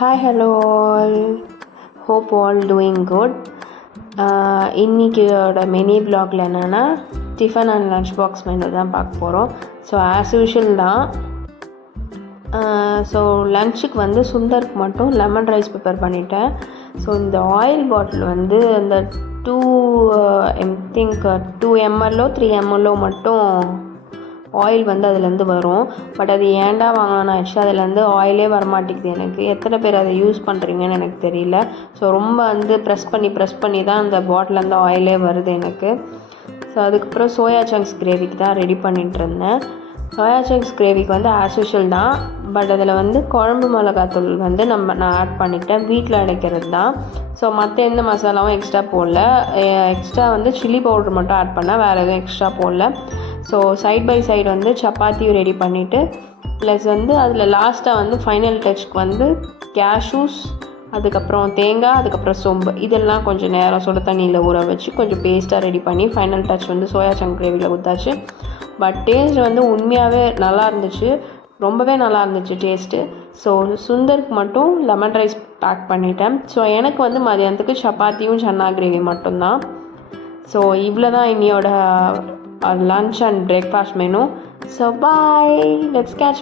Hi, hello all. Hope all doing good. இன்றைக்கியோட mini வ்ளாகில் என்னென்னா tiffin and lunch box menu தான் பார்க்க போகிறோம். ஸோ ஆஸ் யூஷுவல் தான். ஸோ லன்ச்சுக்கு வந்து சுந்தருக்கு மட்டும் லெமன் ரைஸ் ப்ரிப்பேர் பண்ணிட்டேன். ஸோ இந்த ஆயில் பாட்டில் வந்து இந்த 2 ml 3 ml மட்டும் ஆயில் வந்து அதுலேருந்து வரும். பட் அது ஏன்டா வாங்கினான்னு ஆச்சு, அதுலேருந்து ஆயிலே வரமாட்டேங்குது. எனக்கு எத்தனை பேர் அதை யூஸ் பண்ணுறீங்கன்னு எனக்கு தெரியல. ஸோ ரொம்ப வந்து ப்ரெஸ் பண்ணி தான் அந்த பாட்டிலேருந்து ஆயிலே வருது எனக்கு. ஸோ அதுக்கப்புறம் சோயா சங்க்ஸ் கிரேவிக்கு தான் ரெடி பண்ணிகிட்டு இருந்தேன். சோயா சங்க்ஸ் கிரேவிக்கு வந்து ஆஸ் யூஷுவல் தான். பட் அதில் வந்து குழம்பு மிளகாத்தூள் வந்து நான் ஆட் பண்ணிக்கிட்டேன். வீட்டில் அடைக்கிறது தான். ஸோ மற்ற எந்த மசாலாவும் எக்ஸ்ட்ரா போடல. எக்ஸ்ட்ரா வந்து சில்லி பவுடர் மட்டும் ஆட் பண்ணேன், வேறு எதுவும் எக்ஸ்ட்ரா போடல. ஸோ சைட் பை சைடு வந்து சப்பாத்தியும் ரெடி பண்ணிவிட்டு ப்ளஸ் வந்து அதில் லாஸ்ட்டாக வந்து ஃபைனல் டச்சுக்கு வந்து கேஷ்யூஸ், அதுக்கப்புறம் தேங்காய், அதுக்கப்புறம் சோம்பு இதெல்லாம் கொஞ்சம் நேரம் சுட தண்ணியில் ஊற வச்சு கொஞ்சம் பேஸ்ட்டாக ரெடி பண்ணி ஃபைனல் டச் வந்து சோயா சங்க் கிரேவியில் ஊற்றாச்சு. பட் டேஸ்ட் வந்து உண்மையாகவே நல்லா இருந்துச்சு, ரொம்பவே நல்லா இருந்துச்சு டேஸ்ட்டு. ஸோ சுந்தருக்கு மட்டும் லெமன் ரைஸ் பேக் பண்ணிட்டேன். ஸோ எனக்கு வந்து மதியானத்துக்கு சப்பாத்தியும் சன்னா கிரேவி மட்டும்தான். ஸோ இவ்வளோ தான் இன்னையோட lunch and breakfast menu. So bye, let's catch